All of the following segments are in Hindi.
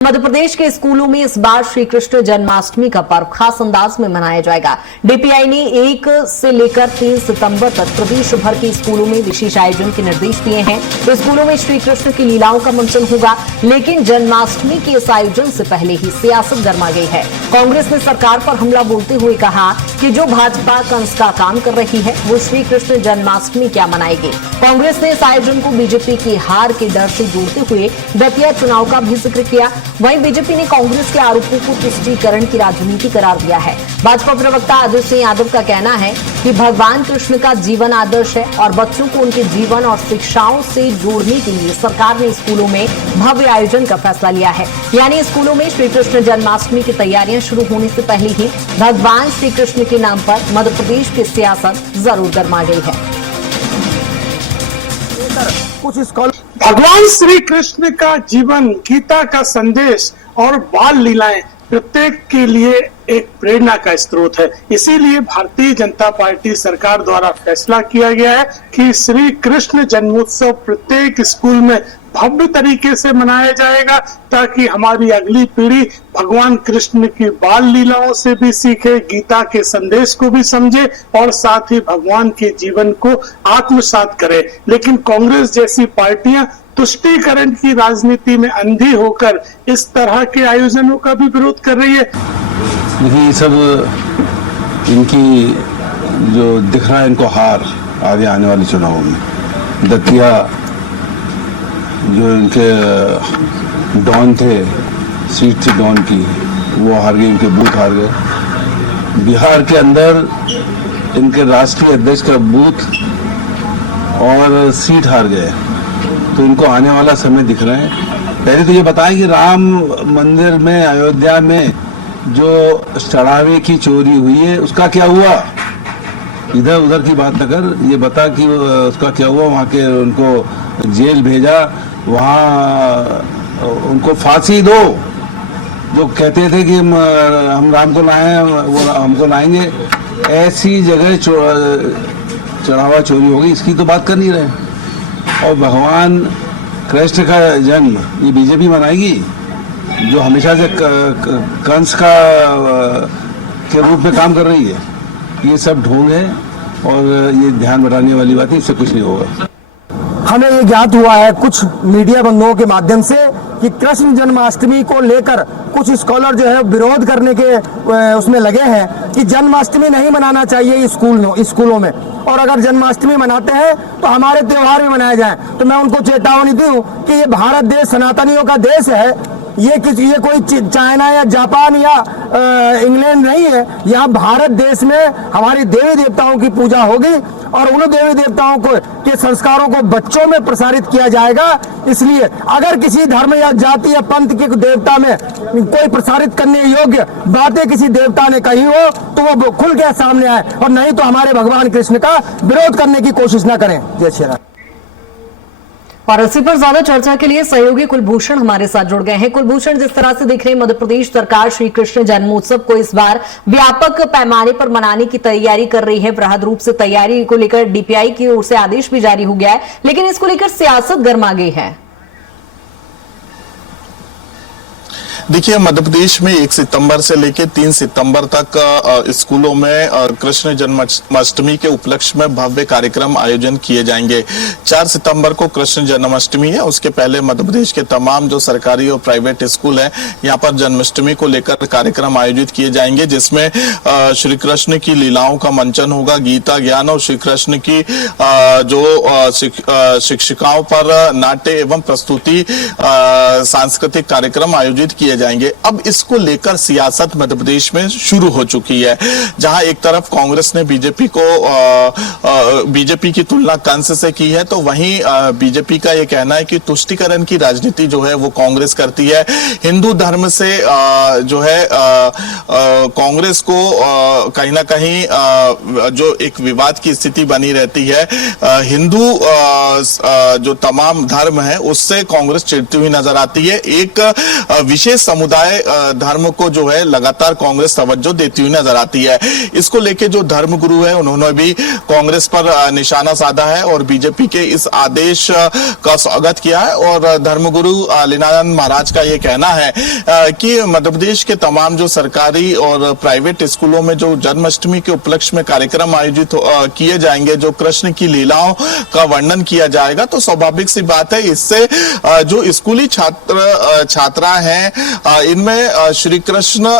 मध्य प्रदेश के स्कूलों में इस बार श्री कृष्ण जन्माष्टमी का पर्व खास अंदाज में मनाया जाएगा। डीपीआई ने 1 से लेकर 3 सितंबर तक प्रदेश भर के स्कूलों में विशेष आयोजन के निर्देश दिए हैं। तो स्कूलों में श्री कृष्ण की लीलाओं का मंचन होगा, लेकिन जन्माष्टमी के इस आयोजन से पहले ही सियासत गर्मा गई है। कांग्रेस ने सरकार पर हमला बोलते हुए कहा कि जो भाजपा कंस का काम कर रही है वो श्री कृष्ण जन्माष्टमी क्या मनाएगी। कांग्रेस ने इस आयोजन को बीजेपी की हार के डर से जोड़ते हुए दतिया चुनाव का भी जिक्र किया। वहीं बीजेपी ने कांग्रेस के आरोपों को तुष्टीकरण की राजनीति करार दिया है। भाजपा प्रवक्ता अजय सिंह यादव का कहना है कि भगवान कृष्ण का जीवन आदर्श है और बच्चों को उनके जीवन और शिक्षाओं से जोड़ने के लिए सरकार ने स्कूलों में भव्य आयोजन का फैसला लिया है। यानी स्कूलों में श्री कृष्ण जन्माष्टमी की तैयारियां शुरू होने से पहले ही भगवान श्री कृष्ण के नाम पर मध्य प्रदेश की सियासत जरूर गर्मा गई है। कुछ भगवान श्री कृष्ण का जीवन, गीता का संदेश और बाल लीलाएं प्रत्येक के लिए एक प्रेरणा का स्रोत है। इसीलिए भारतीय जनता पार्टी सरकार द्वारा फैसला किया गया है कि श्री कृष्ण जन्मोत्सव प्रत्येक स्कूल में भव्य तरीके से मनाया जाएगा, ताकि हमारी अगली पीढ़ी भगवान कृष्ण की बाल लीलाओं से भी सीखे, गीता के संदेश को भी समझे और साथ ही भगवान के जीवन को आत्मसात करे। लेकिन कांग्रेस जैसी पार्टियां तुष्टीकरण की राजनीति में अंधी होकर इस तरह के आयोजनों का भी विरोध कर रही है। देखिए, ये सब इनकी जो दिख रहा है इनको हार आगे आने वाले चुनावों में। दतिया जो इनके डॉन थे, सीट थी डॉन की, वो हार गए, इनके बूथ हार गए। बिहार के अंदर इनके राष्ट्रीय अध्यक्ष का बूथ और सीट हार गए। तो इनको आने वाला समय दिख रहे हैं। पहले तो ये बताएं कि राम मंदिर में अयोध्या में जो चढ़ावे की चोरी हुई है उसका क्या हुआ। इधर उधर की बात न कर, ये बता कि उसका क्या हुआ। वहाँ के उनको जेल भेजा, वहाँ उनको फांसी दो। जो कहते थे कि हम राम को लाए, वो हमको लाएंगे, ऐसी जगह चढ़ावा चोरी होगी, इसकी तो बात कर नहीं रहे। और भगवान कृष्ण का जन्म ये बीजेपी मनाएगी, जो हमेशा से कंस का के रूप में काम कर रही है। ये सब ढोंग है और ये ध्यान बढ़ाने वाली बात है, इससे कुछ नहीं होगा। हमें ये ज्ञात हुआ है कुछ मीडिया बंधुओं के माध्यम से कि कृष्ण जन्माष्टमी को लेकर कुछ स्कॉलर जो है विरोध करने के उसमें लगे हैं कि जन्माष्टमी नहीं मनाना चाहिए स्कूलों में, और अगर जन्माष्टमी मनाते हैं तो हमारे त्योहार भी मनाए जाएं। तो मैं उनको चेतावनी दूं कि ये भारत देश सनातनियों का देश है। ये कोई चाइना या जापान या इंग्लैंड नहीं है। यहाँ भारत देश में हमारी देवी देवताओं की पूजा होगी और उन देवी देवताओं के संस्कारों को बच्चों में प्रसारित किया जाएगा। इसलिए अगर किसी धर्म या जाति या पंथ के देवता में कोई प्रसारित करने योग्य बातें किसी देवता ने कही हो तो वो खुल के सामने आए, और नहीं तो हमारे भगवान कृष्ण का विरोध करने की कोशिश न करें। जय श्री राम। और इसी पर ज्यादा चर्चा के लिए सहयोगी कुलभूषण हमारे साथ जुड़ गए हैं। कुलभूषण, जिस तरह से देख रहे हैं मध्य प्रदेश सरकार श्री कृष्ण जन्मोत्सव को इस बार व्यापक पैमाने पर मनाने की तैयारी कर रही है, वृहद रूप से तैयारी को लेकर डीपीआई की ओर से आदेश भी जारी हो गया है, लेकिन इसको लेकर सियासत गर्मा गई है। देखिए, मध्य प्रदेश में 1 सितंबर से लेकर 3 सितंबर तक स्कूलों में कृष्ण जन्माष्टमी के उपलक्ष्य में भव्य कार्यक्रम आयोजन किए जाएंगे। 4 सितंबर को कृष्ण जन्माष्टमी है, उसके पहले मध्य प्रदेश के तमाम जो सरकारी और प्राइवेट स्कूल हैं यहाँ पर जन्माष्टमी को लेकर कार्यक्रम आयोजित किए जाएंगे, जिसमें श्री कृष्ण की लीलाओं का मंचन होगा, गीता ज्ञान और श्री कृष्ण की जो शिक्षिकाओं पर नाट्य एवं प्रस्तुति सांस्कृतिक कार्यक्रम आयोजित किए जाएंगे। अब इसको लेकर सियासत मध्य प्रदेश में शुरू हो चुकी है, जहां एक तरफ कांग्रेस ने बीजेपी की तुलना कंस से की है, तो वहीं बीजेपी का यह कहना है कि तुष्टीकरण की राजनीति जो है वो कांग्रेस करती है। हिंदू धर्म से जो है कांग्रेस को कहीं ना कहीं जो एक विवाद की स्थिति बनी रहती है, हिंदू जो तमाम धर्म है उससे कांग्रेस चिढ़ती हुई नजर आती है। एक विशेष विशेष समुदाय धर्म को जो है लगातार कांग्रेस तवज्जो देती हुई नजर आती है। इसको लेके जो धर्मगुरु है उन्होंने भी कांग्रेस पर निशाना साधा है और बीजेपी के इस आदेश का स्वागत किया है। और धर्मगुरु लीलानंद महाराज का ये कहना है कि मध्य प्रदेश के तमाम जो सरकारी और प्राइवेट स्कूलों में जो जन्माष्टमी के उपलक्ष्य में कार्यक्रम आयोजित किए जाएंगे, जो कृष्ण की लीलाओं का वर्णन किया जाएगा, तो स्वाभाविक सी बात है इससे जो स्कूली छात्र छात्रा हैं इनमें श्री कृष्ण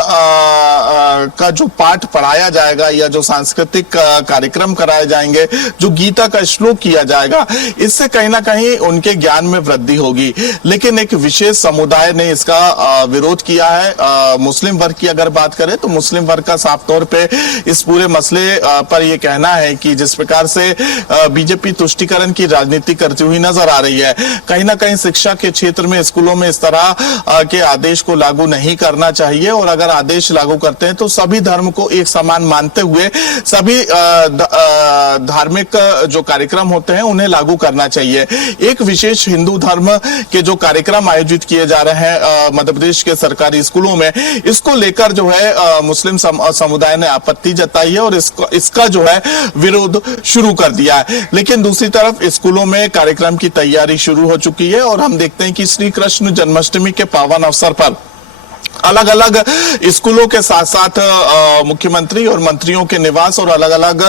का जो पाठ पढ़ाया जाएगा या जो सांस्कृतिक कार्यक्रम कराए जाएंगे, जो गीता का श्लोक किया जाएगा, इससे कहीं ना कहीं उनके ज्ञान में वृद्धि होगी। लेकिन एक विशेष समुदाय ने इसका विरोध किया है। मुस्लिम वर्ग की अगर बात करें तो मुस्लिम वर्ग का साफ तौर पे इस पूरे मसले पर यह कहना है कि जिस प्रकार से बीजेपी तुष्टीकरण की राजनीति करती हुई नजर आ रही है, कहीं ना कहीं शिक्षा के क्षेत्र में स्कूलों में इस तरह के आदेश को लागू नहीं करना चाहिए और अगर आदेश लागू करते हैं तो सभी धर्म को एक समान मानते हुए सभी धार्मिक जो कार्यक्रम होते हैं उन्हें लागू करना चाहिए। एक विशेष हिंदू धर्म के जो कार्यक्रम आयोजित किए जा रहे हैं मध्य प्रदेश के सरकारी स्कूलों में, इसको लेकर जो है मुस्लिम समुदाय ने आपत्ति जताई है और इसका जो है विरोध शुरू कर दिया है। लेकिन दूसरी तरफ स्कूलों में कार्यक्रम की तैयारी शुरू हो चुकी है और हम देखते हैं कि श्री कृष्ण जन्माष्टमी के पावन अवसर पर अलग अलग स्कूलों के साथ साथ मुख्यमंत्री और मंत्रियों के निवास और अलग अलग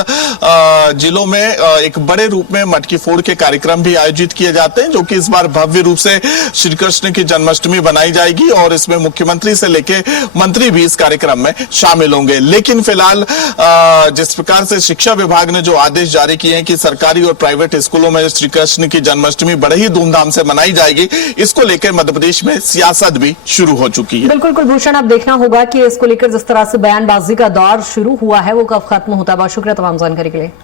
जिलों में एक बड़े रूप में मटकी फोड़ के कार्यक्रम भी आयोजित किए जाते हैं, जो कि इस बार भव्य रूप से श्री कृष्ण की जन्माष्टमी बनाई जाएगी और इसमें मुख्यमंत्री से लेके मंत्री भी इस कार्यक्रम में शामिल होंगे। लेकिन फिलहाल जिस प्रकार से शिक्षा विभाग ने जो आदेश जारी किए हैं कि सरकारी और प्राइवेट स्कूलों में श्री कृष्ण की जन्माष्टमी बड़े ही धूमधाम से मनाई जाएगी, इसको लेकर मध्य प्रदेश में सियासत भी शुरू हो चुकी है। बिल्कुल कुलभूषण, अब देखना होगा कि इसको लेकर जिस तरह से बयानबाजी का दौर शुरू हुआ है वो कब खत्म होता है। बहुत शुक्रिया तमाम जानकारी के लिए।